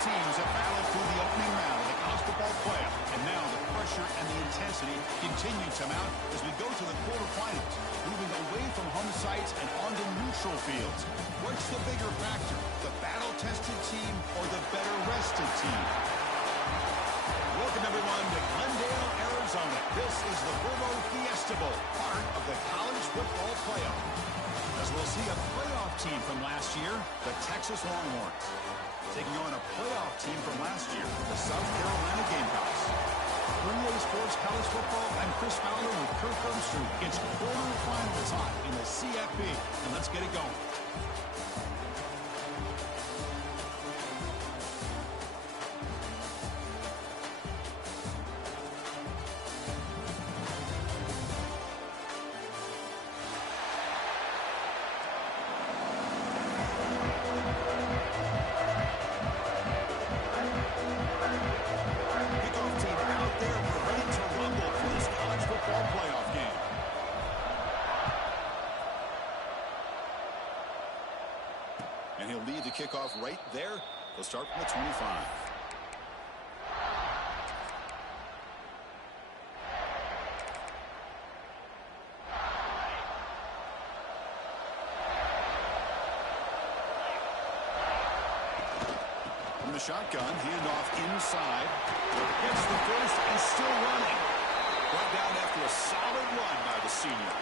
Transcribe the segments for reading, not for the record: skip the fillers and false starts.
teams have battled through the opening round of the college football playoff, and now the pressure and the intensity continue to mount as we go to the quarterfinals, moving away from home sites and onto neutral fields. What's the bigger factor, the battle-tested team or the better-rested team? Welcome, everyone, to Glendale, Arizona. This is the Verbo Fiesta Bowl, part of the college football playoff. As we'll see a playoff team from last year, the Texas Longhorns, taking on a playoff team from last year, the South Carolina Gamecocks. For EA Sports College Football, I'm Chris Fowler with Kirk Herbstreit. It's quarterfinal time in the CFP, and let's get it going. And he'll lead the kickoff right there. He'll start from the 25. From the shotgun, handoff inside. Gets the first and still running. Brought down after a solid run by the senior.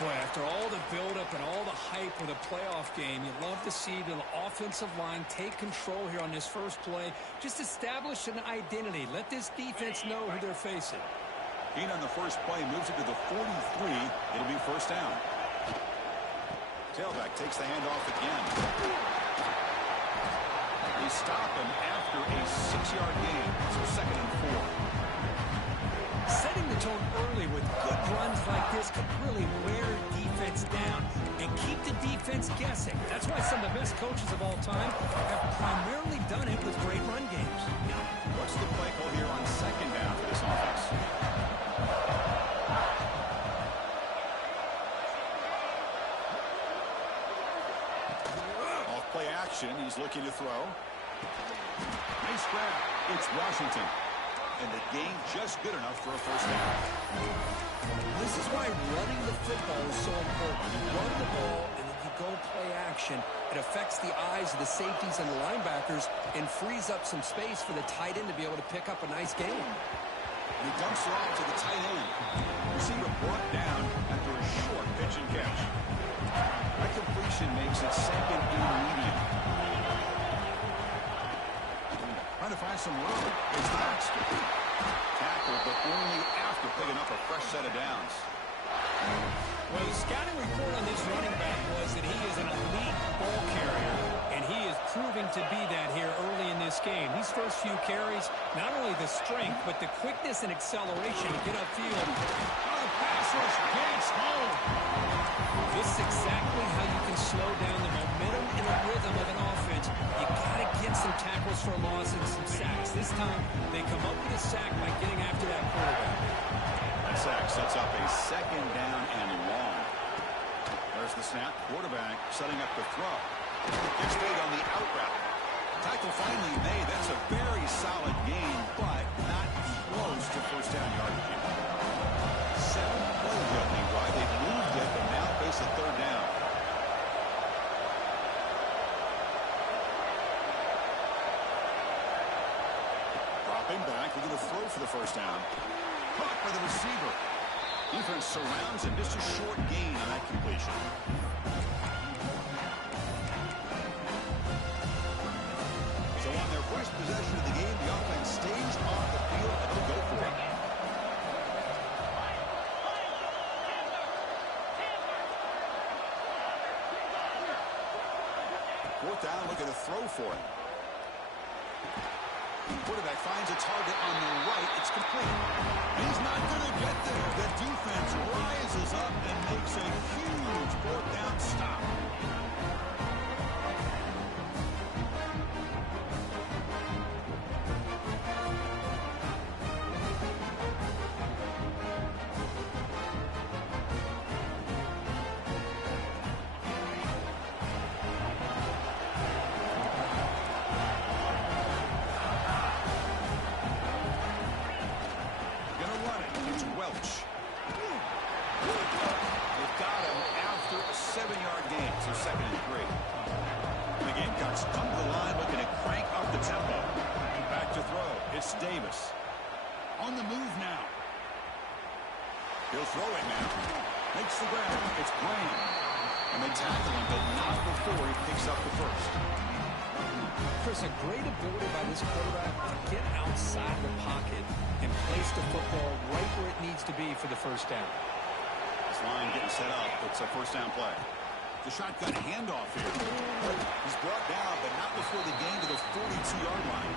Boy, after all the buildup and all the hype with a playoff game, you'd love to see the offensive line take control here on this first play. Just establish an identity. Let this defense know who they're facing. Gain on the first play moves it to the 43. It'll be first down. Tailback takes the handoff again. They stop him after a 6-yard gain. So second and 4. Setting the tone early with good runs like this could really wear defense down and keep the defense guessing. That's why some of the best coaches of all time have primarily done it with great run games. What's the play call here on second down for this offense? Off play action, he's looking to throw. Nice grab. It's Washington. And the gain just good enough for a first down. This is why running the football is so important. You run the ball and then you go play action. It affects the eyes of the safeties and the linebackers and frees up some space for the tight end to be able to pick up a nice gain. And he dumps it off to the tight end. Receiver brought down after a short pitch and catch. That completion makes it second and medium. Trying to find some room. It's Baxter. Tackle, but only after picking up a fresh set of downs. Well, the scouting report on this running back was that he is an elite ball carrier, and he is proving to be that here early in this game. These first few carries, not only the strength, but the quickness and acceleration to get upfield. Oh, pass rush gets home. This is exactly how you can slow down the momentum and the rhythm of an offense. You got to get some tackles for loss and some sacks. This time, they come up with a sack by getting after that quarterback. That sack sets up a second down and long. There's the snap. Quarterback setting up the throw. Gets paid on the out route. Tackle finally made. That's a very solid gain, but not close to first down yardage. 7 plays the opening drive. They've moved it, but now face a third down. Dropping back, looking to throw for the first down. Caught by the receiver. Defense surrounds him. Just a short gain on that completion. So on their first possession of the game, the offense stays on the field and they'll go for it. Fourth down, looking to throw for it. Quarterback finds a target on the right. It's complete. He's not going to get there. The defense rises up and makes a huge fourth down stop. Gamecocks come to the line looking to crank up the tempo. Back to throw. It's Davis. On the move now. He'll throw it now. Makes the grab. It's Graham. And they tackle him, but not before he picks up the first. Chris, a great ability by this quarterback to get outside the pocket and place the football right where it needs to be for the first down. This line getting set up. It's a first down play. The shotgun handoff here. He's brought down, but not before the gain to the 42-yard line.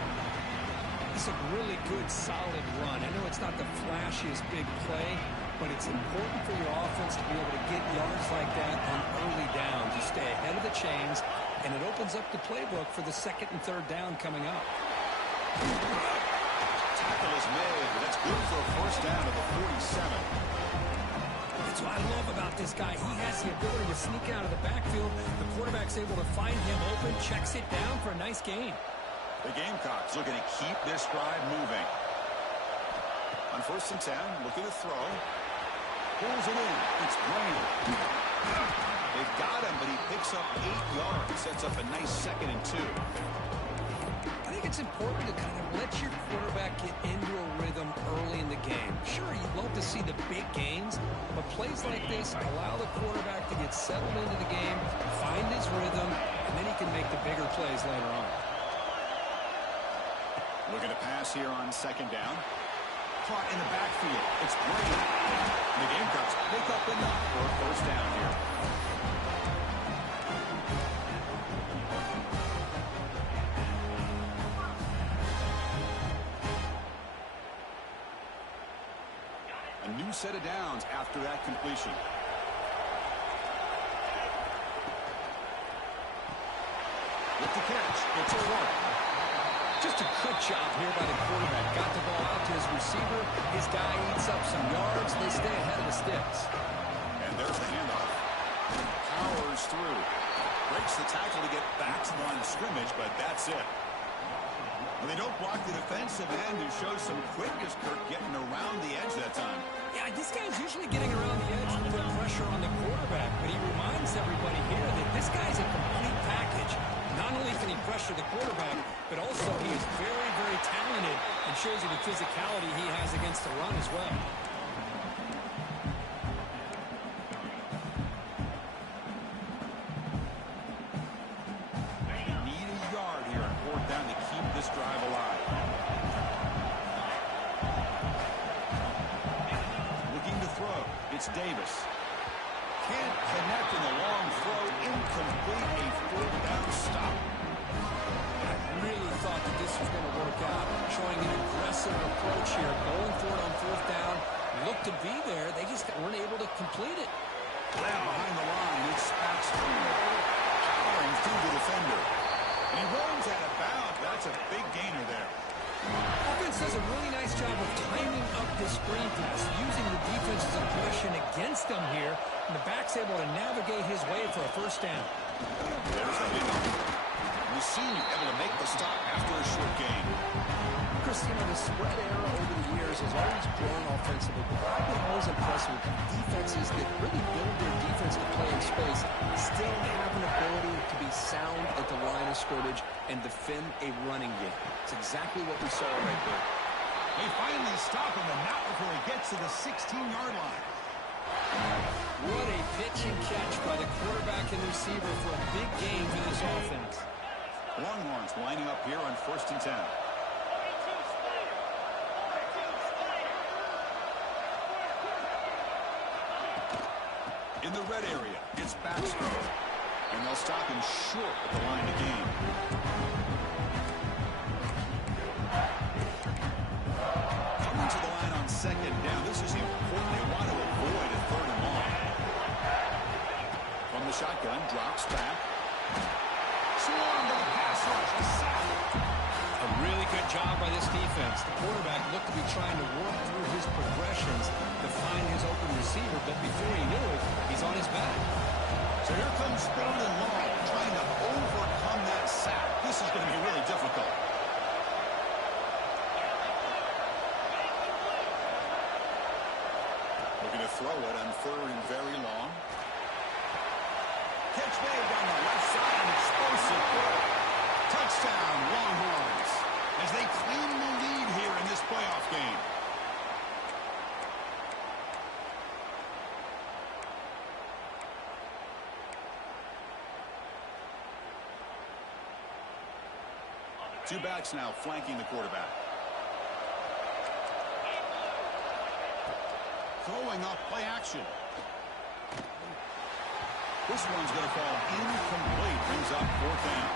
It's a really good, solid run. I know it's not the flashiest big play, but it's important for your offense to be able to get yards like that on early downs. You stay ahead of the chains, and it opens up the playbook for the second and third down coming up. Tackle is made, but that's good for a first down to the 47. That's what I love about this guy. He has the ability to sneak out of the backfield. The quarterback's able to find him open, checks it down for a nice gain. The Gamecocks looking to keep this drive moving. On first and 10, looking to throw. Pulls it in. It's Graham. They've got him, but he picks up 8 yards. Sets up a nice 2nd and 2. I think it's important to kind of let your quarterback get into a rhythm early in the game. Sure, you'd love to see the big gains, but plays like this allow the quarterback to get settled into the game, find his rhythm, and then he can make the bigger plays later on. Looking to pass here on second down. Caught in the backfield. It's Graham. The Gamecocks pick up enough for a first down here. A new set of downs after that completion. With the catch, it's a one. Just a good job here by the quarterback. Got the ball out to his receiver. His guy eats up some yards. They stay ahead of the sticks. And there's the handoff. Powers through. Breaks the tackle to get back to the line of scrimmage, but that's it. Well, they don't block the defensive end, who shows some quickness, Kirk, getting around the edge that time. Yeah, this guy's usually getting around the edge to put pressure on the quarterback, but he reminds everybody here that this guy's a complete package. Not only can he pressure the quarterback, but also he is very, very talented and shows you the physicality he has against the run as well. Need a yard here on fourth down to keep this drive alive. Looking to throw. It's Davis. Can't connect in the long throw. Incomplete. A fourth down stop. I really thought that this was going to work out, showing an aggressive approach here, going for it on fourth down. Looked to be there. They just weren't able to complete it. Lamb behind the line. It's powering through the defender. And he runs out of bounds. That's a big gainer there. Offense does a really nice job of timing up the screen pass, using the defense's aggression against them here, and the back's able to navigate his way for a first down. There's the handoff. Mussini able to make the stop after a short gain. Chris, you know, the spread era over the years has always grown offensively, but I've been always impressed with defenses that really build their defense to play in space, still have an ability to be sound at the line of scrimmage and defend a running game. It's exactly what we saw right there. They finally stop him, and not before he gets to the 16-yard line. What a pitch and catch by the quarterback and receiver for a big gain for this offense. Longhorns lining up here on first and 10. In the red area, it's Baxter. And they'll stop him short at the line of game. Coming to the line on second down. This is important. They want to avoid a third and long. From the shotgun, drops back. Swarm to the pass rush. A sack. A really good job by this defense. The quarterback looked to be trying to work through his progressions to find his open receiver, but before he knew it, he's on his back. So here comes Spurlin Long trying to overcome that sack. This is going to be really difficult. Looking to throw it on third and very long. Catch made down the left side, an explosive play. Two backs now flanking the quarterback. Throwing up play action. This one's going to fall incomplete. Brings up 4th down.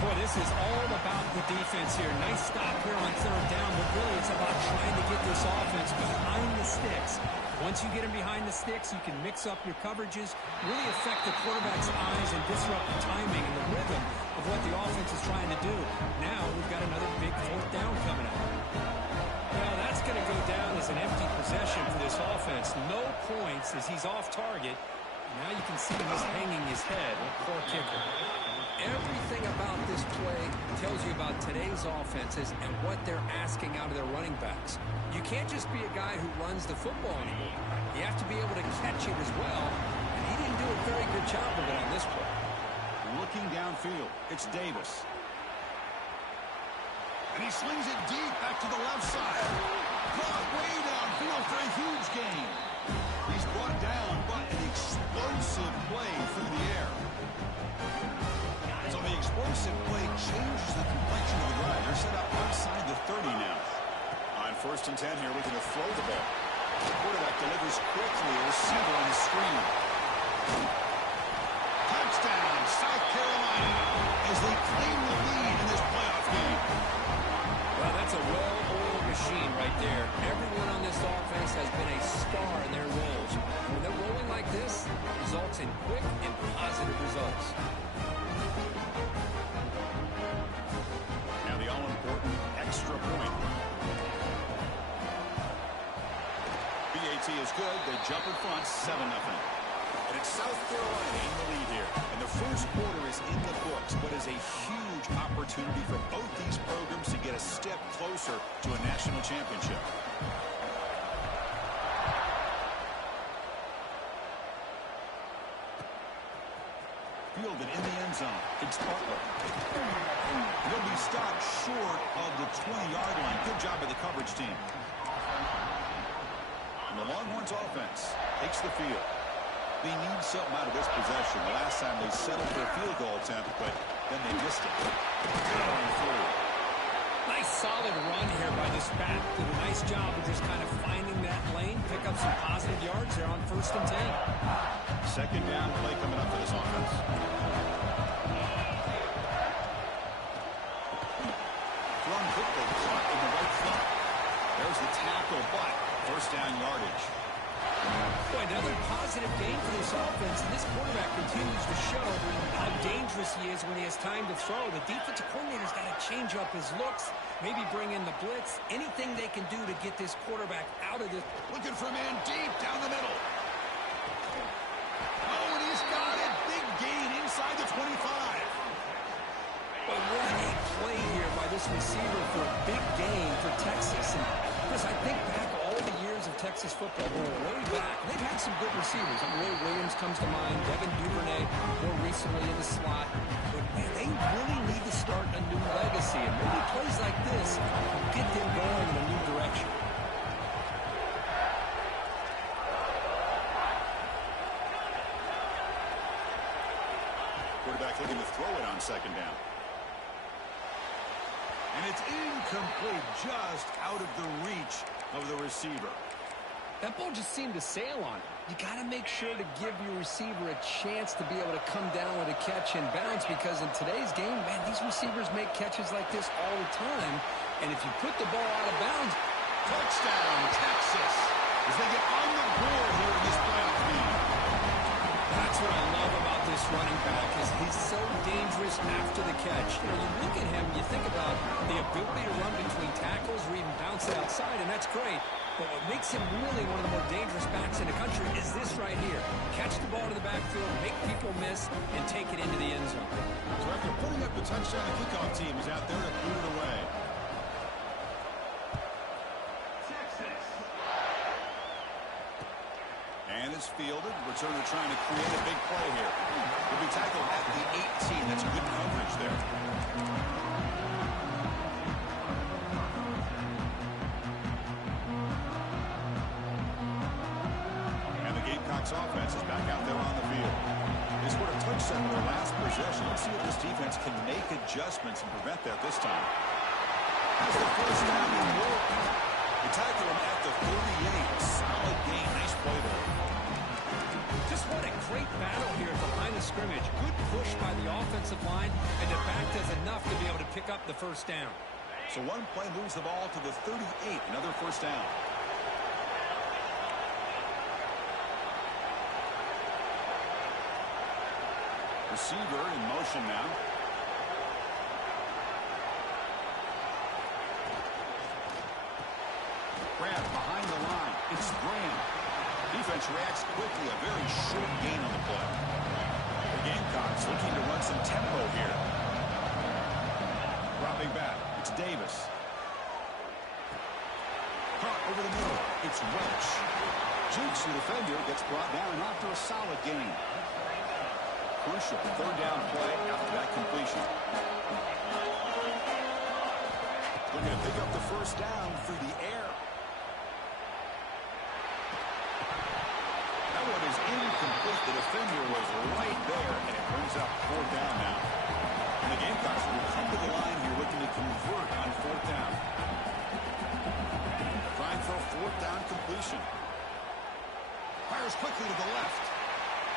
Boy, this is all about the defense here. Nice stop here on 3rd down, but really it's about trying to get this offense behind the sticks. Once you get them behind the sticks, you can mix up your coverages, really affect the quarterback's eyes and disrupt the timing and the rhythm of what the offense is trying to do. Now we've got another big 4th down coming up. Well, that's going to go down as an empty possession for this offense. No points as he's off target. Now you can see him just hanging his head. Poor kicker. Everything about this play tells you about today's offenses and what they're asking out of their running backs. You can't just be a guy who runs the football anymore. You have to be able to catch it as well, and he didn't do a very good job of it on this play. Looking downfield, it's Davis. And he slings it deep back to the left side. Caught way downfield for a huge gain. He's brought down, but an explosive play through the air. So the explosive play changes the complexion of the drive. They're set up outside the 30 now. On 1st and 10 here, looking to throw the ball. The quarterback delivers quickly. A receiver on the screen. Touchdown, South Carolina, as they claim the lead in this playoff game. Well, that's a well-oiled machine right there. Everyone on this offense has been a star in their roles. When they're rolling like this, it results in quick and positive results. Now the all-important extra point. BAT is good. They jump in front, 7-0. And it's South Carolina in the lead here. And the first quarter is in the books, but is a huge opportunity for both these programs to get a step closer to a national championship. Fielded in the end zone. It's Butler. He'll be stopped short of the 20-yard line. Good job by the coverage team. And the Longhorns offense takes the field. They need something out of this possession. The last time they settled for a field goal attempt, but then they missed it. Nice solid run here by this back. Did a nice job of just kind of finding that lane, pick up some positive yards there on 1st and 10. 2nd down play coming up for this offense. Thrown quickly, caught in the right foot. There's the tackle, but 1st down yardage. Boy, another positive game for this offense, and this quarterback continues to show how dangerous he is when he has time to throw. The defensive coordinator's got to change up his looks, maybe bring in the blitz, anything they can do to get this quarterback out of this. Looking for a man deep down the middle. Oh, and he's got it. Big gain inside the 25. But what a play here by this receiver for a big gain for Texas. And Chris, I think back all the years of Texas football, going way back, they've had some good receivers. Ray Williams comes to mind, Devin Duvernay more recently in the slot. But man, they really need to start a new legacy. And maybe plays like this will get them going in a new direction. Quarterback looking to throw it on 2nd down. And it's incomplete, just out of the reach of the receiver. That ball just seemed to sail on him. You got to make sure to give your receiver a chance to be able to come down with a catch and bounce, because in today's game, man, these receivers make catches like this all the time. And if you put the ball out of bounds, touchdown, Texas, as they get on the board here in this playoff game. That's what I love about this running back, is he's so dangerous after the catch. You know, you look at him, you think about the ability to run between tackles or even bounce it outside, and that's great. But what makes him really one of the more dangerous backs in the country is this right here. Catch the ball to the backfield, make people miss, and take it into the end zone. So after putting up the touchdown, the kickoff team is out there to boot it away. And it's fielded. Returner trying to create a big play here. Will be tackled at the 18. That's good coverage there. And the Gamecocks offense is back out there on the field. They scored a touchdown in their last possession. Let's see if this defense can make adjustments and prevent that this time. That's the first down and more. They tackle him at the 38. Solid gain. Nice play there. Just what a great battle here at the line of scrimmage. Good push by the offensive line, and the back does enough to be able to pick up the first down. So one play moves the ball to the 38. Another first down. Receiver in motion now. Grab behind the line. It's Graham. Defense reacts quickly. A very short gain on the play. The Gamecocks looking to run some tempo here. Dropping back. It's Davis. Caught over the middle. It's Welch. Jukes, the defender, gets brought down after a solid gain. Crucial third down play after that completion. Looking to pick up the first down through the air. That one is incomplete. The defender was right there, and it brings up fourth down now. And the Gamecocks will come to the line here looking to convert on fourth down. Trying for a fourth down completion. Fires quickly to the left.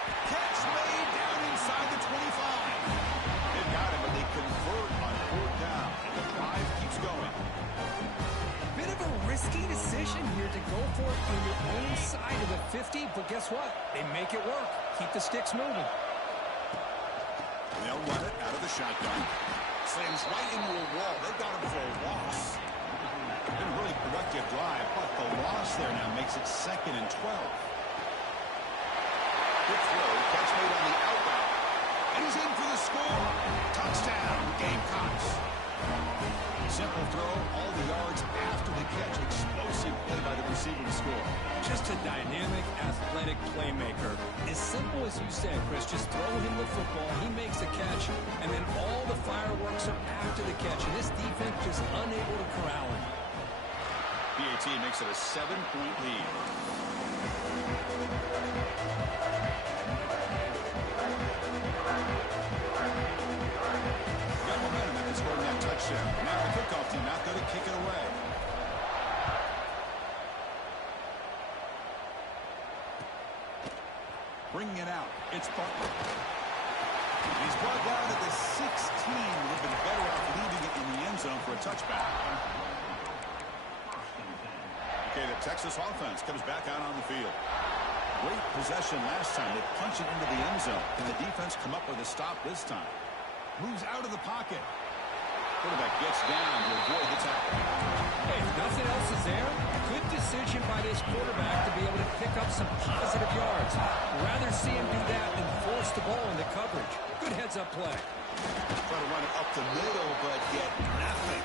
Catch made down inside the 25. They've got him, but they convert on fourth down, and the drive keeps going. Bit of a risky decision here to go for it on your own side of the 50, but guess what? They make it work. Keep the sticks moving. They'll run it out of the shotgun. Slams right into a wall. They've got him for a loss. Been a really productive drive, but the loss there now makes it 2nd and 12. Good throw, catch made on the outbound. And he's in for the score. Touchdown, Gamecocks. Simple throw, all the yards after the catch. Explosive play by the receiver to score. Just a dynamic, athletic playmaker. As simple as you said, Chris, just throw him the football, he makes a catch, and then all the fireworks are after the catch. And this defense just unable to corral him. PAT makes it a 7-point lead. Got momentum after scoring that touchdown. Now the kickoff team out there to kick it away. Bringing it out. It's Butler. He's brought down at the 16. Would have been better off leaving it in the end zone for a touchback. Okay, the Texas offense comes back out on the field. Great possession last time. They punch it into the end zone. Can the defense come up with a stop this time? Moves out of the pocket. Quarterback gets down to avoid the tackle. Hey, if nothing else is there, good decision by this quarterback to be able to pick up some positive yards. Rather see him do that than force the ball into coverage. Good heads-up play. Try to run it up the middle, but get nothing.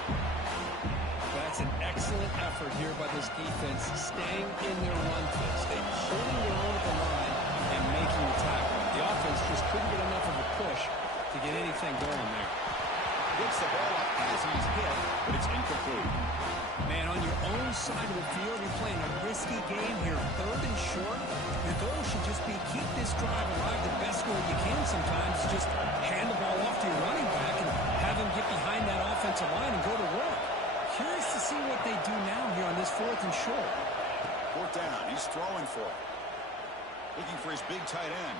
That's an excellent effort here by this defense, staying in their run fits. They holding their own at the line and making the tackle. The offense just couldn't get enough of a push to get anything going there. Gets the ball up as he's hit, but it's incomplete. Man, on your own side of the field, you're playing a risky game here. 3rd and short. Your goal should just be keep this drive alive the best way you can sometimes. Just hand the ball off to your running back and have him get behind that offensive line and go to work. Curious to see what they do now here on this 4th and short. Fourth down. He's throwing for it. Looking for his big tight end.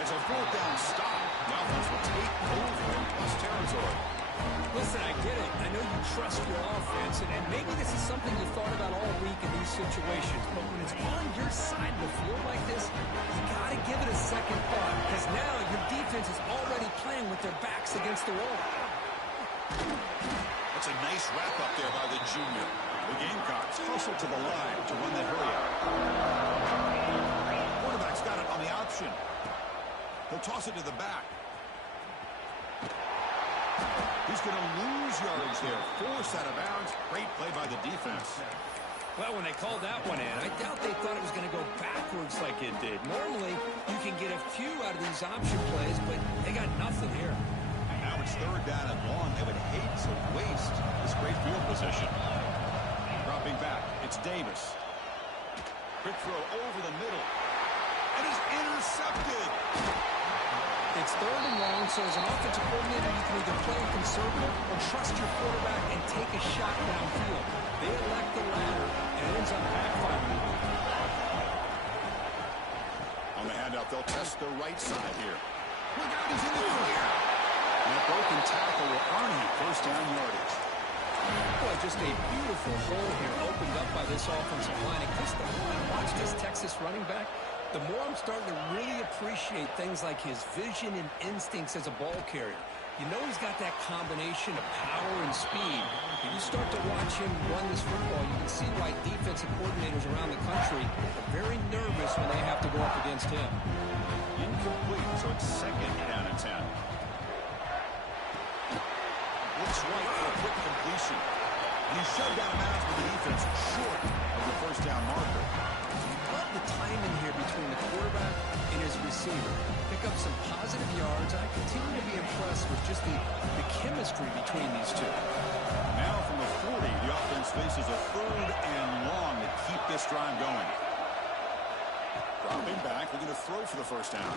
It's a fourth down stop. The offense will take over in plus territory. Listen, I get it. I know you trust your offense, and maybe this is something you thought about all week in these situations, but when it's on your side of the field like this, you got to give it a second thought, because now your defense is already playing with their backs against the wall. That's a nice wrap up there by the junior. The Gamecocks hustle to the line to run the hurry up. Quarterback's got it on the option. He'll toss it to the back. He's going to lose yards there. Forced out of bounds. Great play by the defense. Well, when they called that one in, I doubt they thought it was going to go backwards like it did. Normally, you can get a few out of these option plays, but they got nothing here. Now it's 3rd down and long. They would hate to waste this great field position. Dropping back, it's Davis. Quick throw over the middle. And he's intercepted. They It's third and long, so as an offensive coordinator, you can either play conservative or trust your quarterback and take a shot downfield. They elect the latter, and it ends up backfiring. On the handoff, they'll test the right side here. Look out, he's in the clear. And a broken tackle will earn him first down yardage. Boy, just a beautiful hole here opened up by this offensive line. And Chris, the more I watch this Texas running back, the more I'm starting to really appreciate things like his vision and instincts as a ball carrier. You know he's got that combination of power and speed. When you start to watch him run this football, you can see why defensive coordinators around the country are very nervous when they have to go up against him. Incomplete, so it's second down and 10. Looks right for a quick completion. And he shoved out of bounds with the defense short of the first down marker. Love the timing here between the quarterback and his receiver. Pick up some positive yards. I continue to be impressed with just the chemistry between these two. Now from the 40, the offense faces a third and long to keep this drive going. Dropping back, looking to throw for the first down.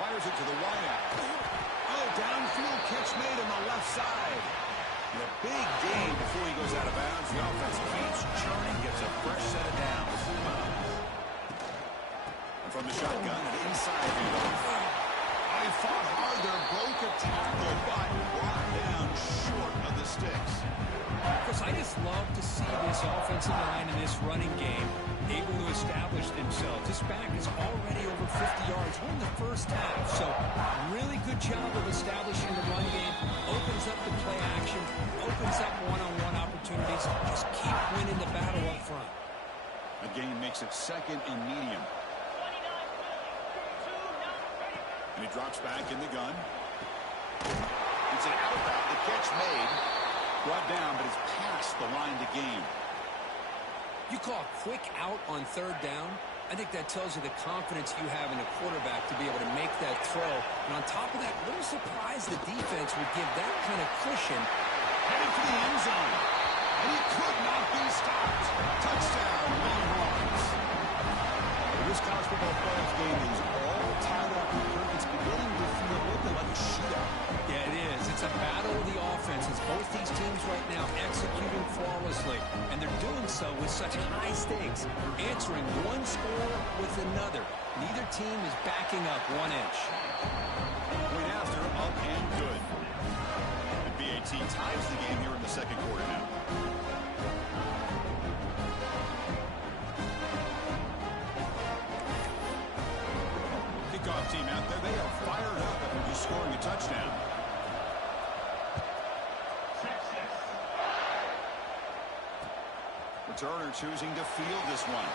Fires it to the wideout. Oh, downfield catch made on the left side. And a big gain before he goes out of bounds. The offense keeps churning, gets a fresh set of downs. And from the shotgun and inside the he fought hard there, broke a tackle, but brought down short of the sticks. Chris, I just love to see this offensive line in this running game able to establish themselves. This back is already over 50 yards. We're in the first half, so really good job of establishing the run game. Opens up the play action, opens up one-on-one opportunities. Just keep winning the battle up front. A gain makes it second and medium. And he drops back in the gun. It's an out route. The catch made. Brought down, but it's past the line to gain. You call a quick out on third down. I think that tells you the confidence you have in a quarterback to be able to make that throw. And on top of that, a little surprised the defense would give that kind of cushion. Heading for the end zone. And he could not be stopped. Touchdown, Longhorns. This college football playoff game is all tied up. It's beginning to feel looking like a shootout. Yeah, it is. It's a battle of the offenses. Both these teams right now executing flawlessly. And they're doing so with such high stakes. Answering one score with another. Neither team is backing up 1 inch. Point after, up and good. And BAT ties the game here in the second quarter now. Kickoff team out there. They are fired up after just scoring a touchdown. Returner choosing to field this one.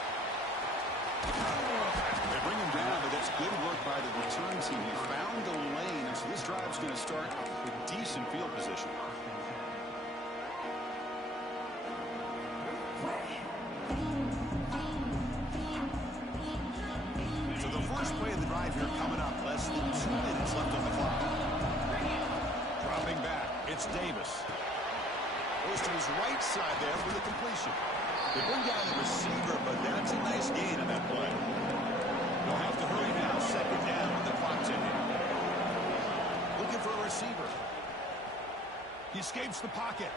They bring him down, but that's good work by the return team. He found the lane, and so this drive's going to start with decent field position. So the first play of the drive here coming up. Less than 2 minutes left on the clock. Dropping back, it's Davis. Goes to his right side there for the completion. They bring down the receiver, but that's a nice gain on that play. They'll have to hurry now. Second down with the clock ticking. Looking for a receiver. He escapes the pocket.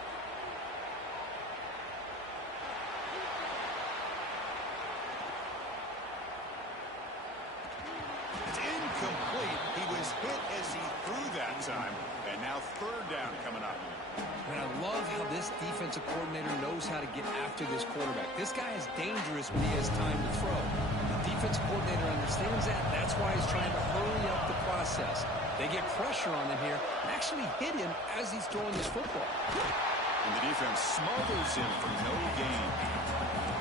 It's incomplete. He was hit as he threw that time. And now third down coming up. And I love how this defensive coordinator knows how to get after this quarterback. This guy is dangerous when he has time to throw. The defensive coordinator understands that. That's why he's trying to hurry up the process. They get pressure on him here and actually hit him as he's throwing this football. And the defense smothers him for no gain.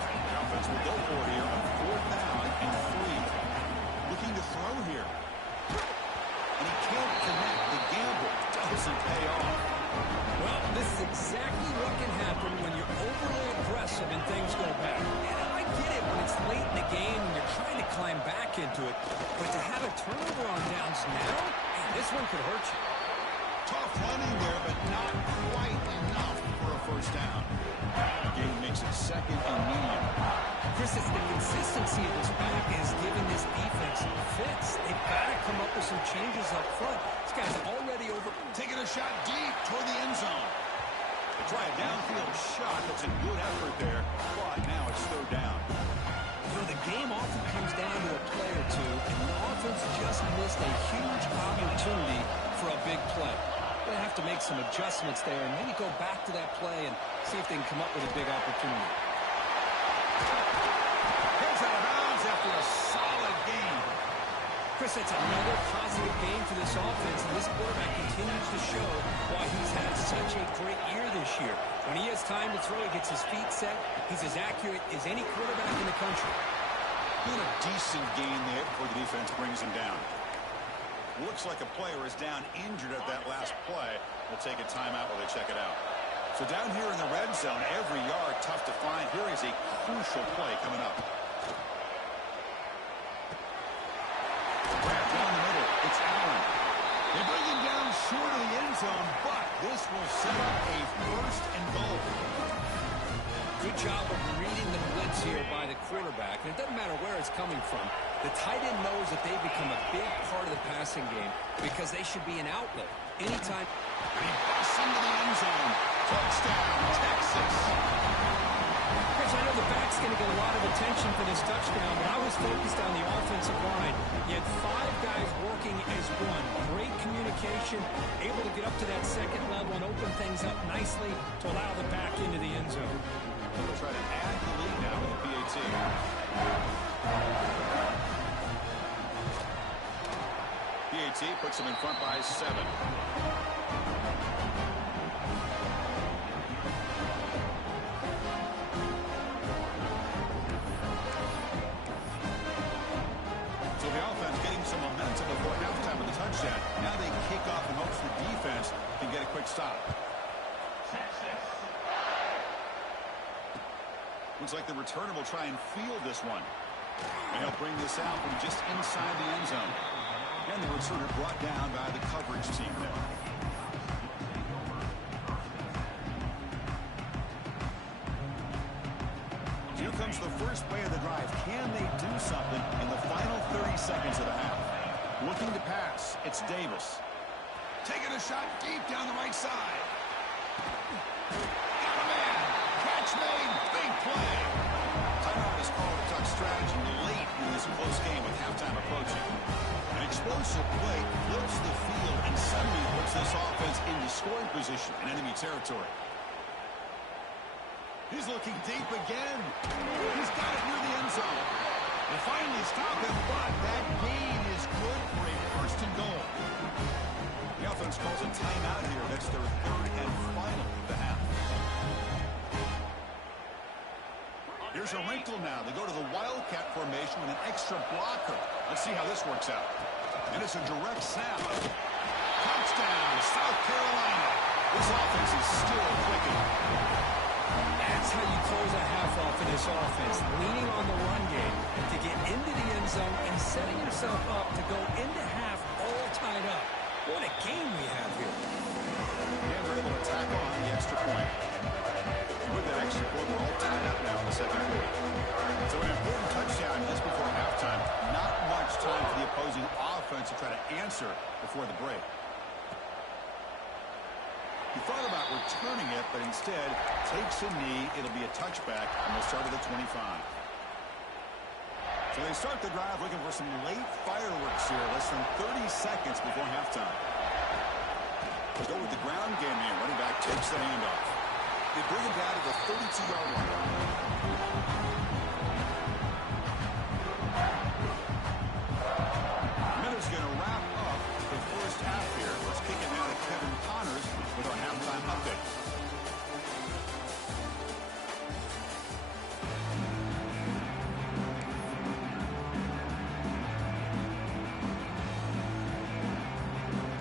The offense will go for it here on fourth down and 3. Looking to throw here. And he can't connect. The gamble doesn't pay off. Well, this is exactly what can happen when you're overly aggressive and things go bad. And I get it when it's late in the game and you're trying to climb back into it. But to have a turnover on downs now, man, this one could hurt you. Tough running there, but not quite enough for a first down. Game makes it second and medium. Chris, it's the consistency of this back is giving this defense fits. They've got to come up with some changes up front. This guy's already over. Taking a shot deep toward the end zone. They try a downfield shot. That's a good effort there, but now it's third down. You know, the game often comes down to a play or two, and the offense just missed a huge opportunity for a big play. They have to make some adjustments there and maybe go back to that play and see if they can come up with a big opportunity. Heads out of bounds after a solid game. Chris, that's another positive game for this offense, and this quarterback continues to show why he's had such a great year this year. When he has time to throw, he gets his feet set. He's as accurate as any quarterback in the country. Doing a decent gain there before the defense brings him down. Looks like a player is down injured at that last play. We'll take a timeout while they check it out. So down here in the red zone, every yard tough to find. Here is a crucial play coming up. Wrapped down the middle. It's Allen. They bring him down short of the end zone, but this will set up a first and goal. Good job of reading the blitz here by the quarterback. And it doesn't matter where it's coming from. The tight end knows that they've become a big part of the passing game because they should be an outlet. Anytime. And he busts into the end zone. Touchdown, Texas. Chris, I know the back's going to get a lot of attention for this touchdown, but I was focused on the offensive line. You had 5 guys working as one. Great communication, able to get up to that second level and open things up nicely to allow the back into the end zone. They'll try to add the lead now with the PAT. PAT puts them in front by 7. So the offense getting some momentum before halftime with the touchdown. Now they kick off in hopes the defense can get a quick stop. Looks like the returner will try and field this one. And he'll bring this out from just inside the end zone. And the returner brought down by the coverage team there. Here comes the first play of the drive. Can they do something in the final 30 seconds of the half? Looking to pass. It's Davis. Taking a shot deep down the right side. Got a man. Catch made. Big play. Timeout is called to talk strategy late in this close game with halftime approaching. An explosive play flips the field and suddenly puts this offense into scoring position in enemy territory. He's looking deep again. He's got it near the end zone. They finally stop him, but that gain is good for a first and goal. The offense calls a timeout here. That's their third and final of the half. Here's a wrinkle now. They go to the Wildcat formation with an extra blocker. Let's see how this works out. And it's a direct snap. Touchdown, South Carolina. This offense is still clicking. That's how you close a half off in this offense. Leaning on the run game to get into the end zone and setting yourself up to go into half all tied up. What a game we have here. And we're able to tack on the extra point. With that extra point, we're all tied up now in the second quarter. So an important touchdown just before halftime. Not much time for the opposing offense to try to answer before the break. He thought about returning it, but instead takes a knee. It'll be a touchback, and they'll start at the 25. So they start the drive looking for some late fireworks here, less than 30 seconds before halftime. They go with the ground game here. Running back takes the handoff. They bring him down to the 32-yard line. Miller's going to wrap up the first half here. Let's kick it now to Kevin Connors with our halftime update.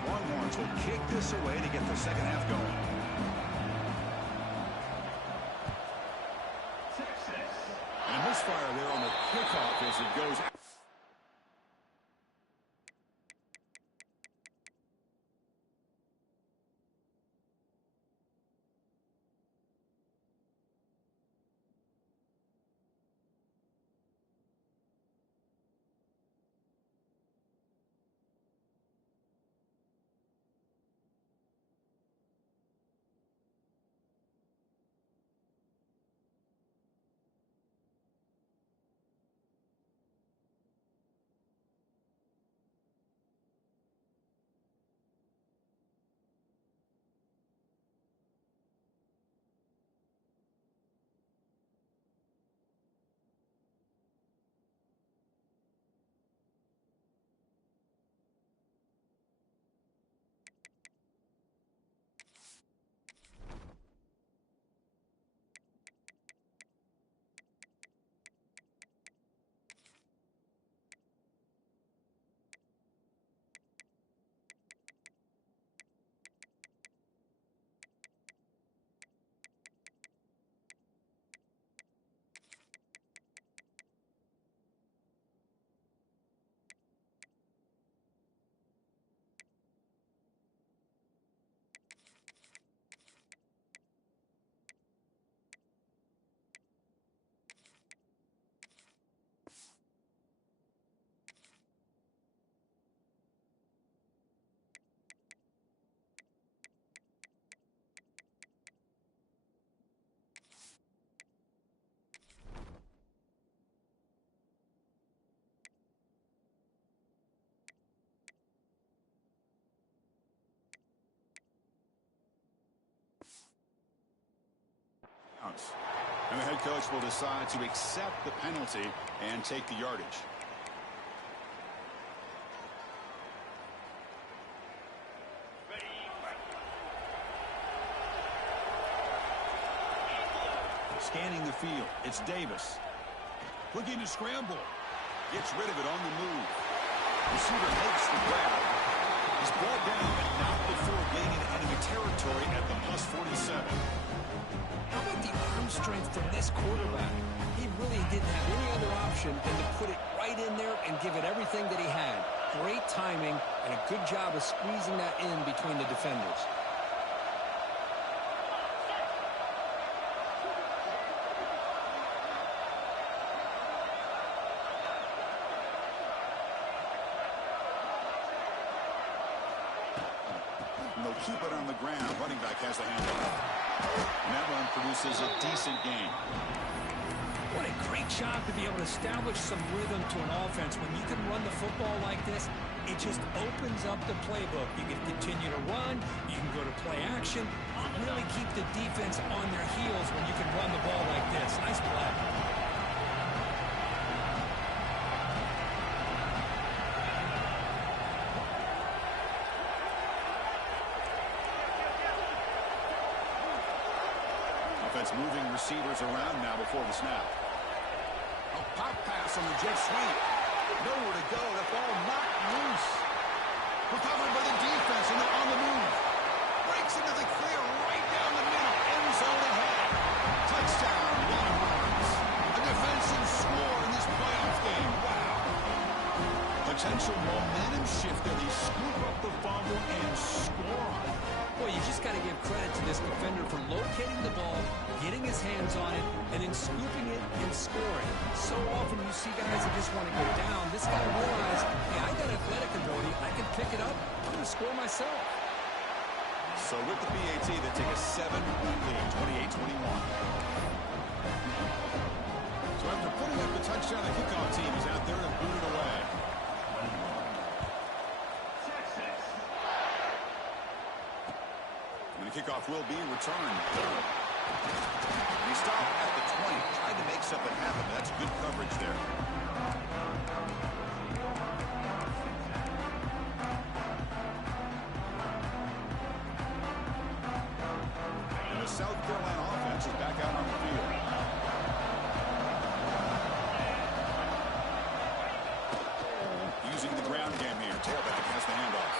Longhorns will kick this away to get the second half going. And a misfire there on the kickoff as it goes coach will decide to accept the penalty and take the yardage. Scanning the field, it's Davis. Looking to scramble. Gets rid of it on the move. Receiver makes the grab. He's brought down, but not before getting into enemy territory at the +47. How about the arm strength from this quarterback? He really didn't have any other option than to put it right in there and give it everything that he had. Great timing and a good job of squeezing that in between the defenders. They'll keep it on the ground. Running back has the handoff. And that run produces a decent gain. What a great job to be able to establish some rhythm to an offense. When you can run the football like this, it just opens up the playbook. You can continue to run. You can go to play action. Really keep the defense on their heels when you can run the ball like this. Nice play. Moving receivers around now before the snap. A pop pass on the jet sweep. Nowhere to go. The ball knocked loose. Recovered by the defense, and they're on the move. Breaks into the clear right down the middle. End zone ahead. Touchdown, Longhorns. A defensive score in this playoff game. Wow. Potential momentum shift there. They scoop up the fumble and score on it. Boy, you just got to give credit to this defender for locating the ball, getting his hands on it, and then scooping it and scoring. So often you see guys that just want to go down. This guy realized, hey, I got athletic ability. I can pick it up. I'm going to score myself. So with the PAT, they take a 7-point lead, 28-21. So after putting up the touchdown, the kickoff team is out there to boot it away. Kickoff will be returned. He stopped at the 20, tried to make something happen. That's good coverage there. And the South Carolina offense is back out on the field. Using the ground game here. Tailback has the handoff.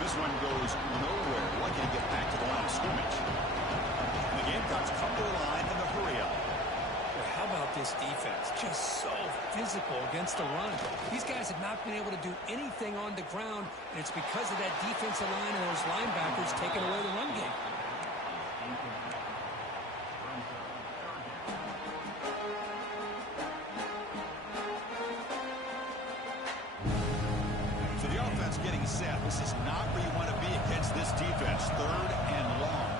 This one goes nowhere. Lucky to get back to the line of scrimmage. And the Gamecocks come to the line in the hurry-up. Well, how about this defense? Just so physical against the run. These guys have not been able to do anything on the ground, and it's because of that defensive line and those linebackers taking away the run game. Getting set. This is not where you want to be against this defense. 3rd and long.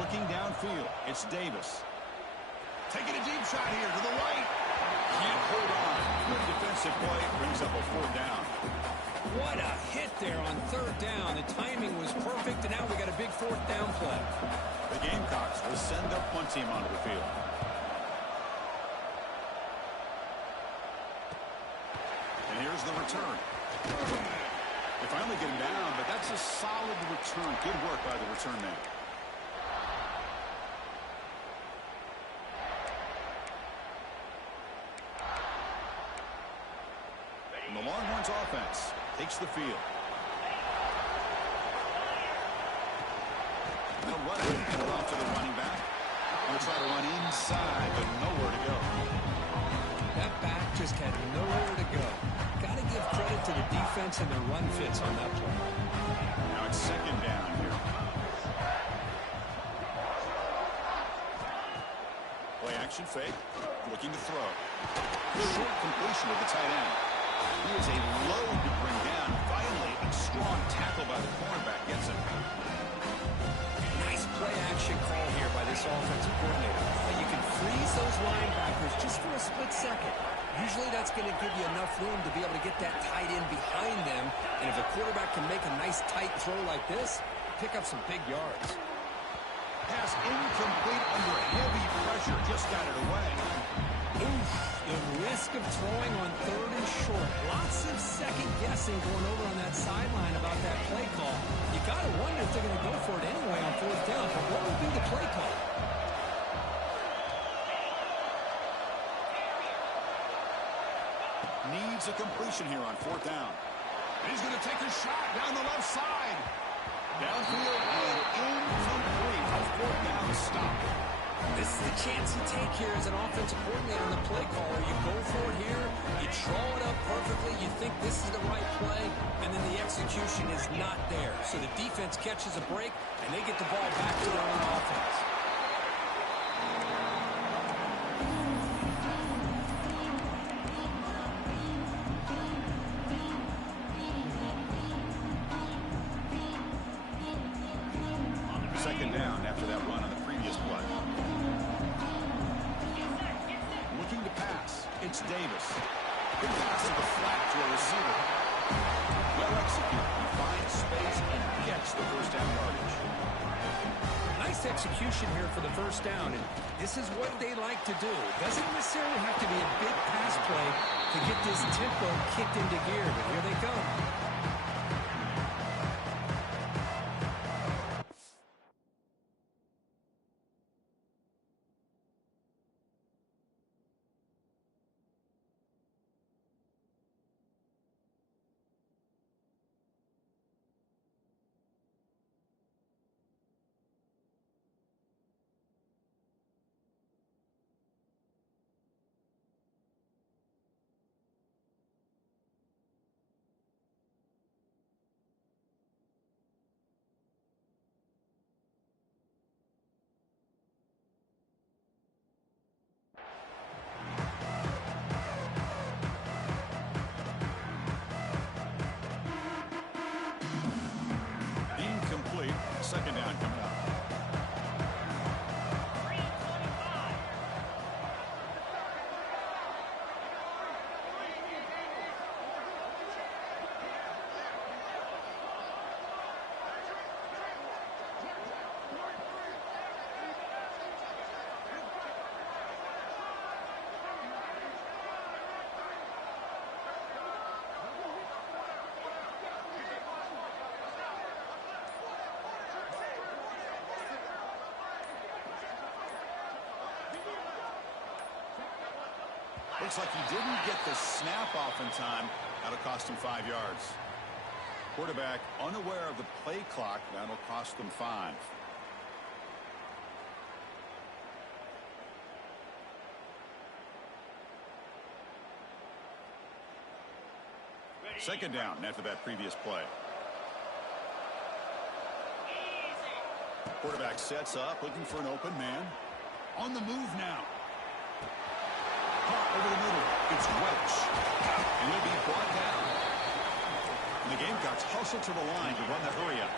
Looking downfield. It's Davis. Taking a deep shot here to the right. Can't hold on. Good defensive play brings up a 4th down. What a hit there on 3rd down. The timing was perfect, and now we got a big 4th down play. The Gamecocks will send their punt team onto the field. And here's the return. They finally get him down, but that's a solid return. Good work by the return man. And the Longhorns offense takes the field. They'll run it and off to the running back. Going to try to run inside, but nowhere to go. That back just had nowhere to go. Got to give credit to the defense and their run fits on that play. Now it's 2nd down here. Play action fake. Looking to throw. Short completion with the tight end. He is a load to bring down. Finally, a strong tackle by the cornerback gets him. Nice play action call here by this offensive coordinator. And you can freeze those linebackers just for a split second. Usually that's going to give you enough room to be able to get that tight end behind them. And if a quarterback can make a nice tight throw like this, pick up some big yards. Pass incomplete under heavy pressure. Just got it away. Oof, the risk of throwing on 3rd and short. Lots of second guessing going over on that sideline about that play call. You got to wonder if they're going to go for it anyway on 4th down, but what would be the play call? Needs a completion here on 4th down. And he's going to take a shot down the left side. Downfield and incomplete. A 4th down stop. This is the chance you take here as an offensive coordinator and the play caller. You go for it here, you draw it up perfectly, you think this is the right play, and then the execution is not there. So the defense catches a break, and they get the ball back to their own offense. Second down after that run on the previous play. Looking to pass. It's Davis. Good pass to the flat to a receiver. Well executed. He finds space and gets the first down yardage. Nice execution here for the first down, and this is what they like to do. Doesn't necessarily have to be a big pass play to get this tempo kicked into gear, but here they come. Second down coming up. Looks like he didn't get the snap off in time. That'll cost him 5 yards. Quarterback unaware of the play clock. That'll cost them 5. Second down after that previous play. Quarterback sets up, looking for an open man. On the move now. Caught over the middle. It's Welch. And he'll be brought down. And the Gamecocks hustle to the line to run the hurry up.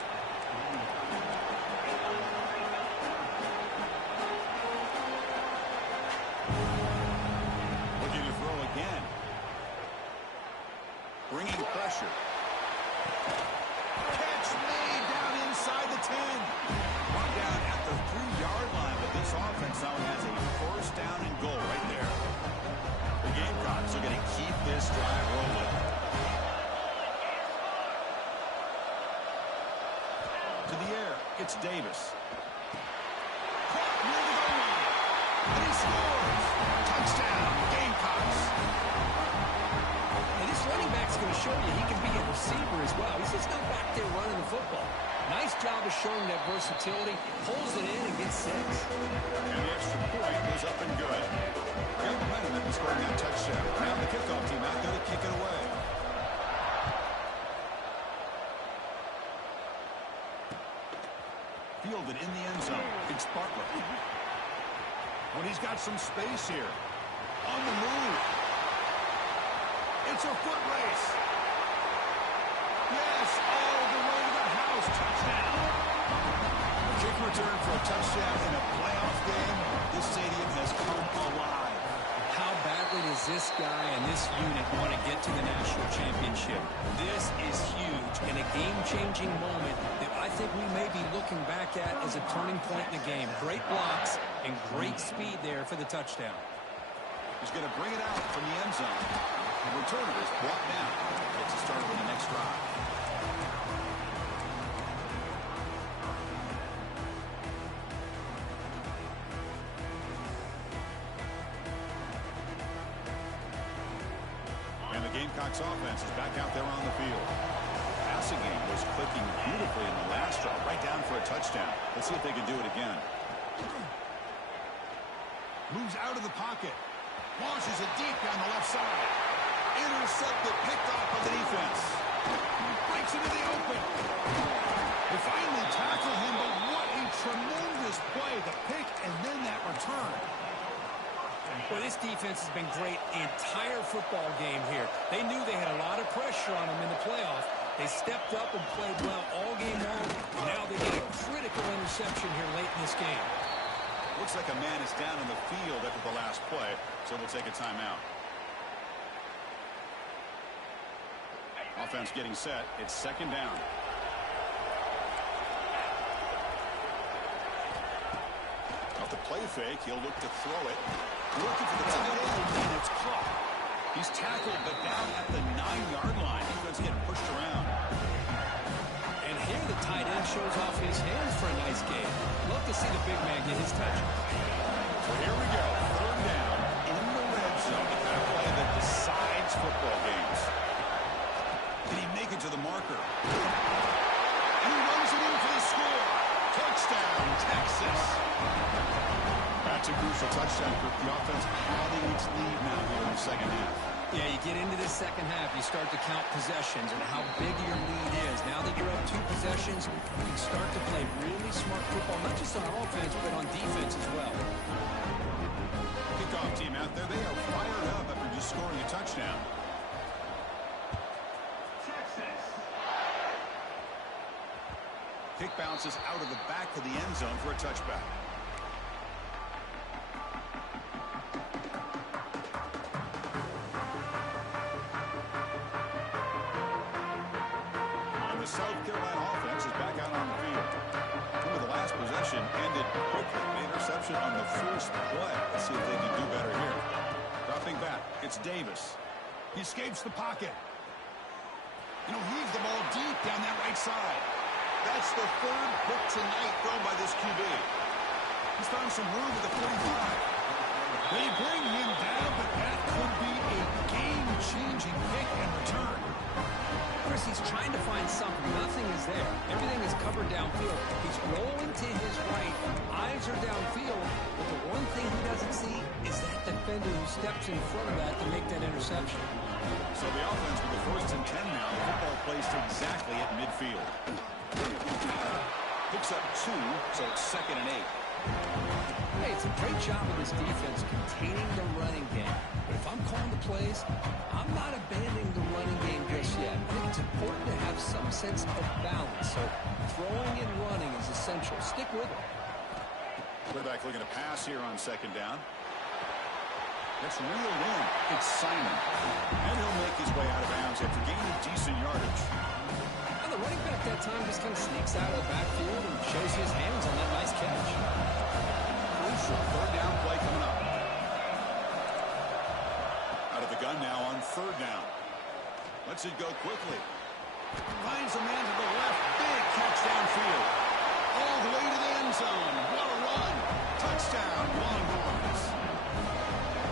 Looking to throw again. Bringing pressure. Catch made down inside the 10. Brought down at the 3-yard line, but this offense now has a first down and goal right there. The Gamecocks are going to keep this drive rolling. To the air, it's Davis. Caught near the goal line. And he scores. Touchdown, Gamecocks. And this running back's going to show you he can be a receiver as well. He's just not back there running the football. Nice job of showing that versatility. Pulls it in and gets 6. And the extra point is up and good. Got momentum in scoring that touchdown. Now the kickoff team out there to kick it away. Fielded in the end zone. It's Butler. When he's got some space here. On the move. It's a foot race. Yes, all the way to the house. Touchdown. Kick return for a touchdown in a playoff game. This stadium has come alive. How bad badly does this guy and this unit want to get to the national championship? This is huge and a game-changing moment that I think we may be looking back at as a turning point in the game. Great blocks and great speed there for the touchdown. He's going to bring it out from the end zone. The returner is brought down. Gets a start on the next drive. And the Gamecocks offense is back out there on the field. The passing game was clicking beautifully in the last drive, right down for a touchdown. Let's see if they can do it again. Moves out of the pocket. Launches it deep down the left side. Intercepted, picked off by the defense. Breaks into the open. They finally tackle him, but what a tremendous play. The pick and then that return. Well, this defense has been great the entire football game here. They knew they had a lot of pressure on them in the playoff. They stepped up and played well all game long, and now they get a critical interception here late in this game. Looks like a man is down in the field after the last play, so they'll take a timeout. Offense getting set. It's second down. Off the play fake, he'll look to throw it. Looking for the tight end, and it's caught. He's tackled, but down at the 9-yard line. Defense getting pushed around. And here the tight end shows off his hands for a nice game. Love to see the big man get his touch. So here we go. Third down in the red zone. The kind of play that decides football games. Did he make it to the marker? And he runs it in for the score. Touchdown, Texas. That's a crucial touchdown for the offense padding its lead now here in the second half. Yeah, you get into this second half, you start to count possessions and how big your lead is. Now that you're up 2 possessions, you can start to play really smart football, not just on offense, but on defense as well. Kickoff team out there, they are fired up after just scoring a touchdown. Texas. Kick bounces out of the back of the end zone for a touchback. South Carolina offense is back out on the field. Remember, the last possession ended quickly. The interception on the first play. Let's see if they can do better here. Dropping back, it's Davis. He escapes the pocket. And he'll heave the ball deep down that right side. That's the third pick tonight thrown by this QB. He's found some room at the 45. They bring him down, but that could be a game-changing pick and return. Chris, he's trying to find something. Nothing is there. Everything is covered downfield. He's rolling to his right. Eyes are downfield. But the one thing he doesn't see is that defender who steps in front of that to make that interception. So the offense with the 1st and 10 now. The football placed exactly at midfield. Picks up 2, so it's 2nd and 8. Hey, it's a great job of this defense containing the running game. But if I'm calling the plays, I'm not abandoning the running game just yet. I think it's important to have some sense of balance. So throwing and running is essential. Stick with it. Quarterback looking to pass here on 2nd down. It's reeled in. It's Simon. And he'll make his way out of bounds after gaining decent yardage. And the running back that time just kind of sneaks out of the backfield and shows his hands on that nice catch. Crucial 3rd down play coming up. Out of the gun now on 3rd down. Lets it go quickly. Finds a man to the left. Big catch downfield. All the way to the end zone. What a run. Touchdown, Longhorns.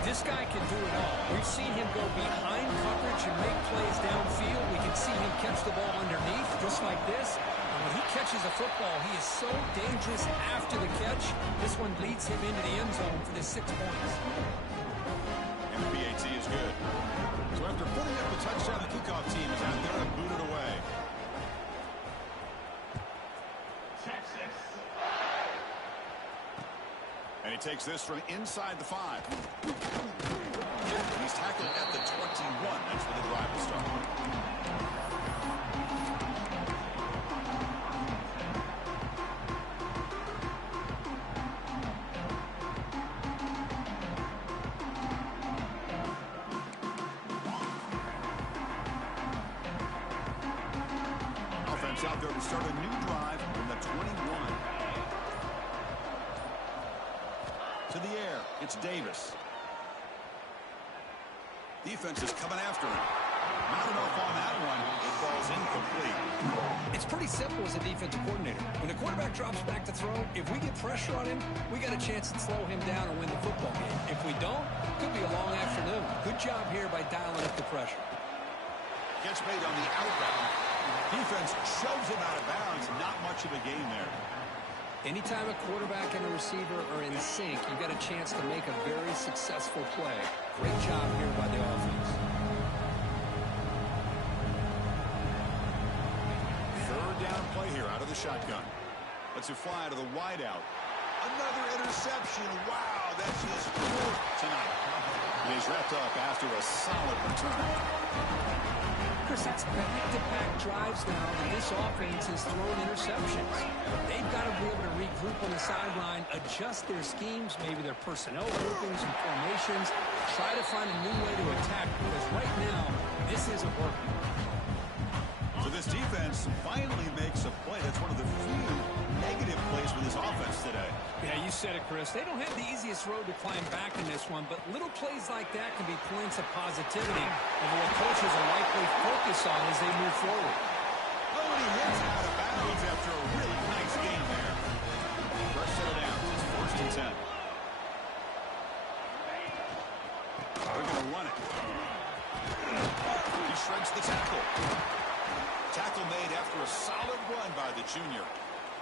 This guy can do it all. We've seen him go behind coverage and make plays downfield. We can see him catch the ball underneath, just like this. And when he catches a football, he is so dangerous after the catch. This one leads him into the end zone for the 6 points. And the PAT is good. So after putting up a touchdown, the kickoff team is out there to boot it away. Texas. And he takes this from inside the 5. He's tackled at the 21. That's where the drive will start. offense out there to start a new drive from the 21. To the air, it's Davis. Defense is coming after him. Not enough on that one. It falls incomplete. It's pretty simple as a defensive coordinator. When the quarterback drops back to throw, if we get pressure on him, we got a chance to slow him down and win the football game. If we don't, it could be a long afternoon. Good job here by dialing up the pressure. Gets made on the out route. Defense shoves him out of bounds. Not much of a gain there. Anytime a quarterback and a receiver are in sync, you got a chance to make a very successful play. Great job here by the offense. Third down play here out of the shotgun. Lets it fly to the wideout. Another interception. Wow, that's his fourth tonight. And he's wrapped up after a solid return. Chris, that's back-to-back drives now, and this offense has thrown interceptions. They've got to be able to regroup on the sideline, adjust their schemes, maybe their personnel groupings and formations, try to find a new way to attack, because right now, this isn't working. So this defense finally makes a play. That's one of the few negative plays for this offense today. Yeah, you said it, Chris. They don't have the easiest road to climb back in this one, but little plays like that can be points of positivity and what coaches will likely focus on as they move forward. Oh, and he hits out of bounds after a really nice game there. First set of downs. It's 1st and 10. They're going to run it. He shreds the tackle. Tackle made after a solid run by the junior.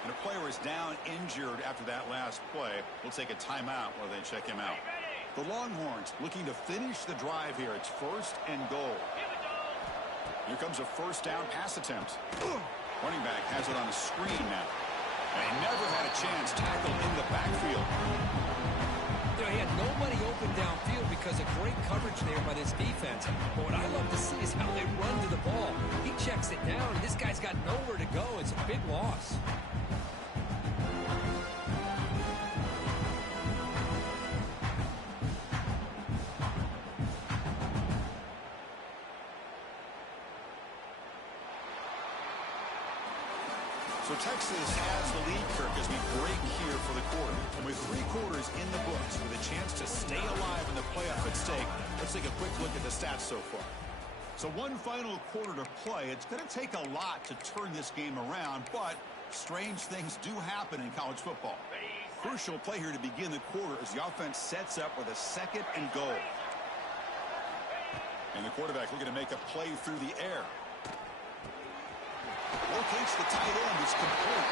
And a player is down injured after that last play. We'll take a timeout while they check him out. The Longhorns looking to finish the drive here. It's 1st and goal. Here comes a first down pass attempt. Running back has it on the screen now. And he never had a chance tackled in the backfield. You know, he had nobody open downfield because of great coverage there by this defense. But what I love to see is how they run to the ball. He checks it down, and this guy's got nowhere to go. It's a big loss. So Texas has the lead, Kirk, as we break here for the quarter. And with 3 quarters in the books, with a chance to stay alive in the playoff at stake, let's take a quick look at the stats so far. So one final quarter to play. It's going to take a lot to turn this game around, but strange things do happen in college football. Crucial play here to begin the quarter as the offense sets up with a 2nd and goal. And the quarterback looking to make a play through the air. Locates the tight end. It's complete.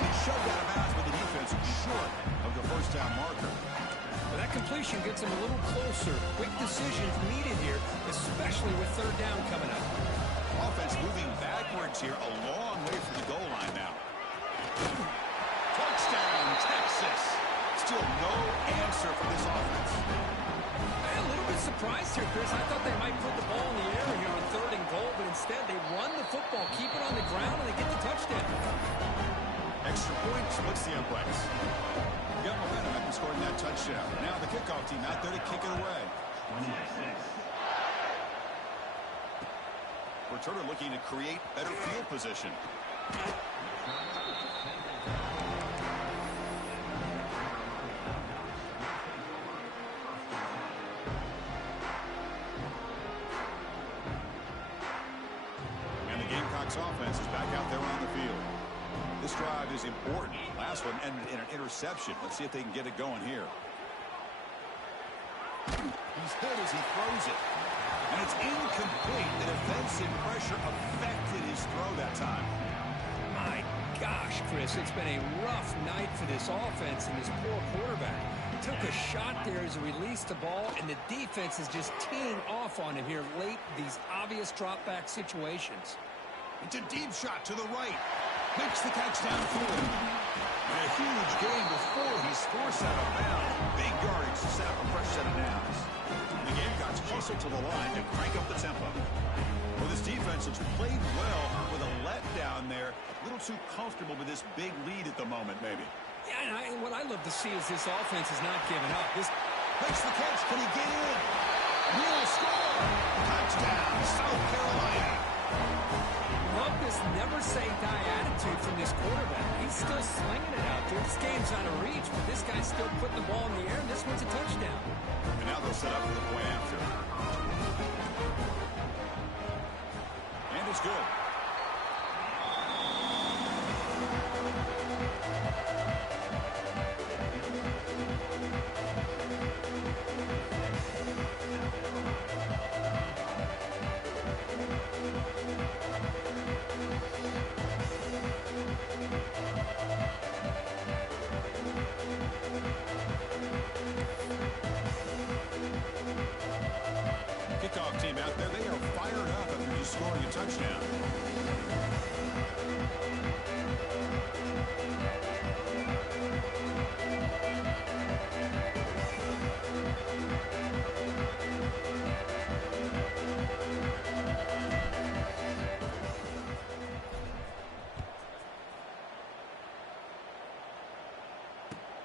He's shoved out of bounds, but the defense short of the first down marker. But that completion gets him a little closer. Quick decisions needed here, especially with 3rd down coming up. Offense moving backwards here, a long way from the goal line now. Touchdown, Texas. Still no answer for this offense. A little bit surprised here, Chris. I thought they might put the ball in the air here on 3rd and goal, but instead they run the football, keep it on the ground, and they get the touchdown. Extra point splits the uprights. Got momentum after scoring that touchdown. Now the kickoff team out there to kick it away. Returner looking to create better field position. Offense is back out there on the field. This drive is important. Last one ended in an interception. Let's see if they can get it going here. He's hit as he throws it. And it's incomplete. The defensive pressure affected his throw that time. My gosh, Chris, it's been a rough night for this offense and this poor quarterback. Took a shot there as he released the ball, and the defense is just teeing off on him here late, these obvious drop-back situations. It's a deep shot to the right. Makes the catch downfield. And a huge gain before he's forced out of bounds. Big yardage to set up a fresh set of downs. The Gamecocks hustle to the line to crank up the tempo. Well, this defense has played well with a letdown there. A little too comfortable with this big lead at the moment, maybe. Yeah, and what I love to see is this offense is not giving up. This makes the catch. Can he get in? He'll score. Touchdown, South Carolina. love this never-say-die attitude from this quarterback. He's still slinging it out there. This game's out of reach, but this guy's still putting the ball in the air, and this one's a touchdown. And now they'll set up for the point after. And it's good. Kickoff team out there, they are fired up after just scoring a touchdown.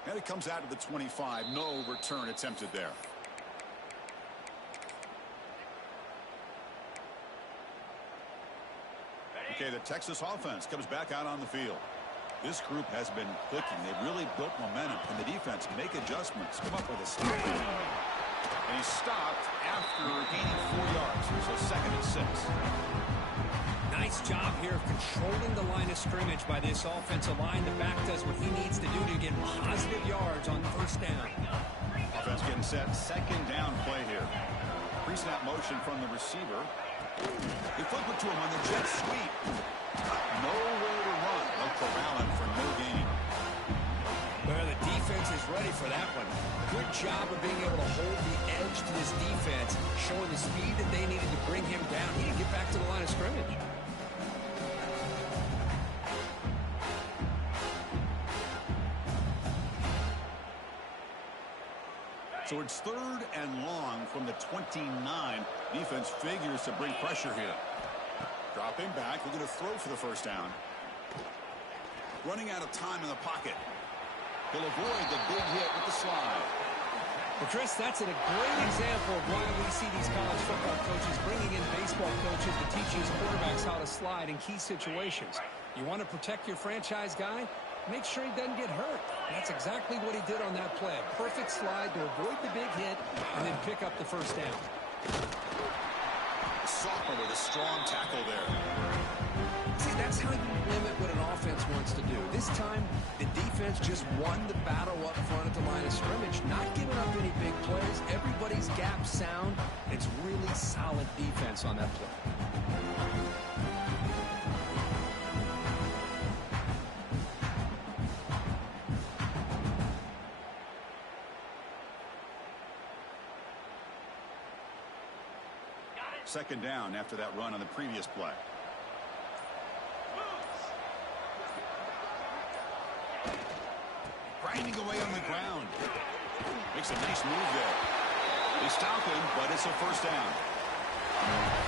And it comes out of the 25. No return attempted there. Okay, the Texas offense comes back out on the field. This group has been clicking. They've really built momentum. Can the defense make adjustments? Come up with a stop. And he stopped after gaining 4 yards. So 2nd and 6. Nice job here of controlling the line of scrimmage by this offensive line. The back does what he needs to do to get positive yards on first down. Offense getting set. 2nd down play here. Pre-snap motion from the receiver. They flip it to him on the jet sweep. Nowhere to run. They'll corral him for no gain. Well, the defense is ready for that one. Good job of being able to hold the edge to this defense, showing the speed that they needed to bring him down. He didn't get back to the line of scrimmage. So it's 3rd and long from the 29. Defense figures to bring pressure here. Dropping back. We're going to throw for the first down. Running out of time in the pocket. He'll avoid the big hit with the slide. Well, Chris, that's a great example of why we see these college football coaches bringing in baseball coaches to teach these quarterbacks how to slide in key situations. You want to protect your franchise guy? Make sure he doesn't get hurt. That's exactly what he did on that play. A perfect slide to avoid the big hit and then pick up the first down. Sophomore with a strong tackle there. See, that's how you limit what an offense wants to do. This time, the defense just won the battle up front at the line of scrimmage, not giving up any big plays. Everybody's gap sound. It's really solid defense on that play. Second down after that run on the previous play. Grinding away on the ground. Makes a nice move there. They stop him, but it's a first down.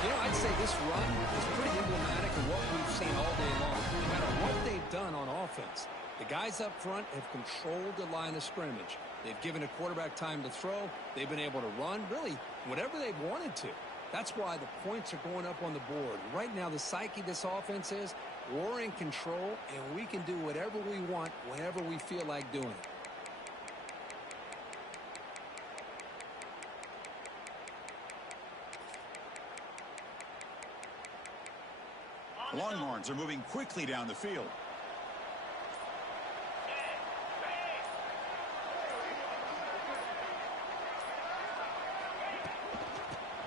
You know, I'd say this run is pretty emblematic of what we've seen all day long. No matter what they've done on offense, the guys up front have controlled the line of scrimmage. They've given a quarterback time to throw. They've been able to run, really, whatever they've wanted to. That's why the points are going up on the board. Right now, the psyche of this offense is we're in control, and we can do whatever we want whenever we feel like doing it. Longhorns are moving quickly down the field.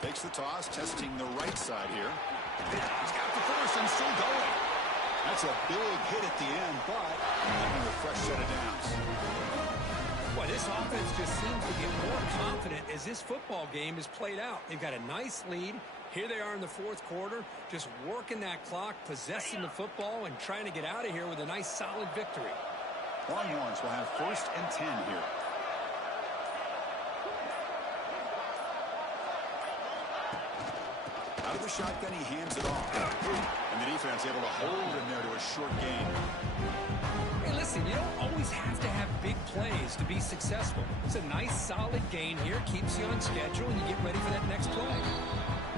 Takes the toss, testing the right side here. He's got the first and still going. That's a big hit at the end, but having a fresh set of downs. Boy, this offense just seems to get more confident as this football game is played out. They've got a nice lead. Here they are in the fourth quarter, just working that clock, possessing the football, and trying to get out of here with a nice, solid victory. Longhorns will have 1st and 10 here. Out of the shotgun, he hands it off. And the defense able to hold him there to a short gain. Hey, listen, you don't always have to have big plays to be successful. It's a nice, solid gain here, keeps you on schedule, and you get ready for that next play.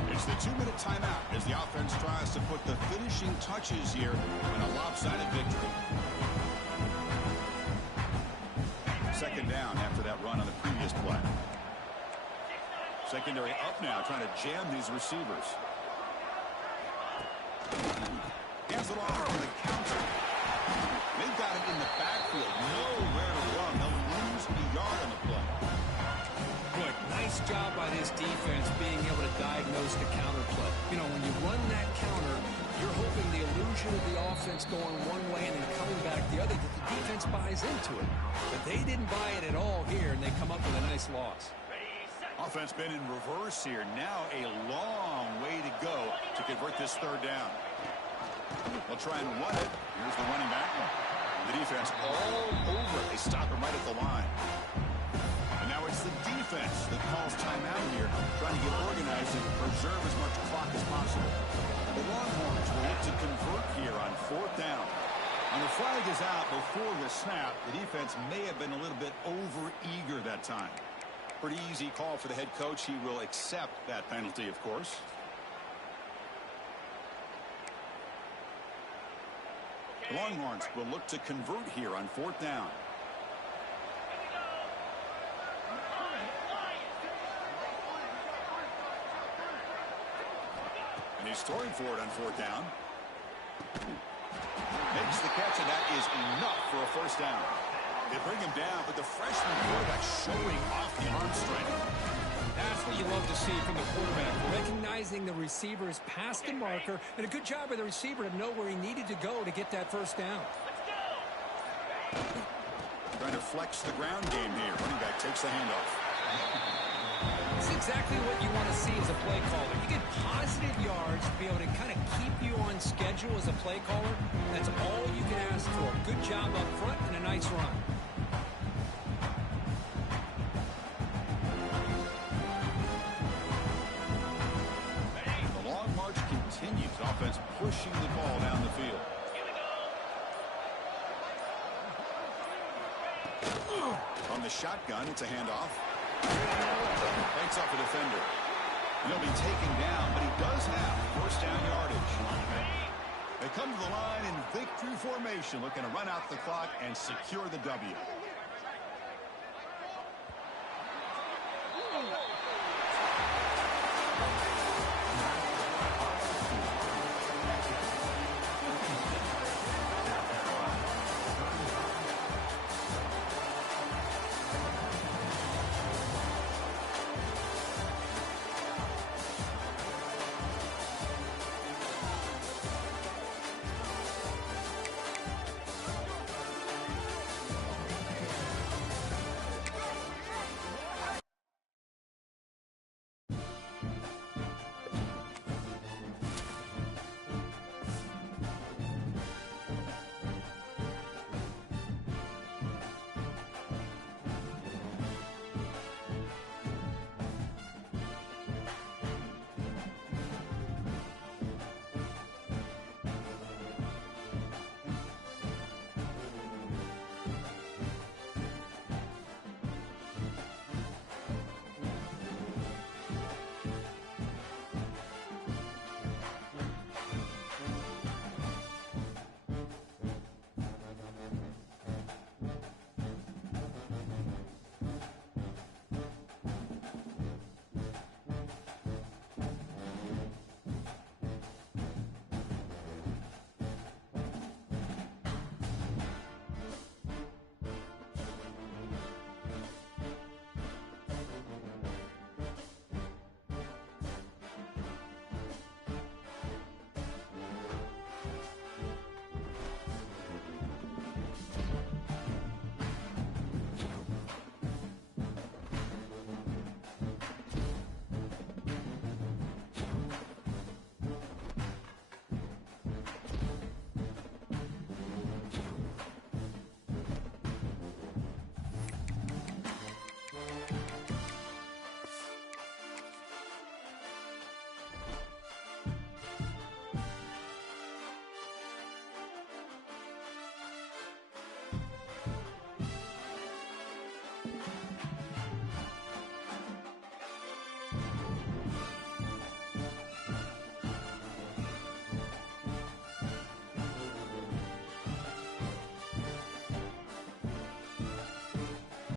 And It's the 2-minute timeout as the offense tries to put the finishing touches here in a lopsided victory. Second down after that run on the previous play. Secondary up now, trying to jam these receivers. Hands it off for the counter. They've got it in the backfield. Nowhere to run. They'll lose a yard on the play. Good. Nice job by this defense being able to diagnose the counter play. You know, when you run that counter, you're hoping the illusion of the offense going one way and then coming back the other, that the defense buys into it. But they didn't buy it at all here, and they come up with a nice loss. Offense been in reverse here. Now a long way to go to convert this third down. They'll try and run it. Here's the running back. The defense all over it. They stop him right at the line. And now it's the defense that calls timeout here, trying to get organized and preserve as much clock as possible. The Longhorns will look to convert here on fourth down. And the flag is out before the snap. The defense may have been a little bit over-eager that time. Pretty easy call for the head coach. He will accept that penalty, of course. The Longhorns will look to convert here on fourth down. And he's throwing for it on fourth down. Makes the catch, and that is enough for a first down. They bring him down, but the freshman quarterback showing off the arm strength. That's what you love to see from the quarterback, recognizing the receivers past the marker, and a good job of the receiver to know where he needed to go to get that first down. Trying to flex the ground game here. Running back takes the handoff. It's exactly what you want to see as a play caller. You get positive yards to be able to kind of keep you on schedule as a play caller. That's all you can ask for. Good job up front and a nice run. The long march continues. Offense pushing the ball down the field. From the shotgun, it's a handoff. Breaks off a defender. He'll be taken down, but he does have first down yardage. They come to the line in victory formation, looking to run out the clock and secure the W.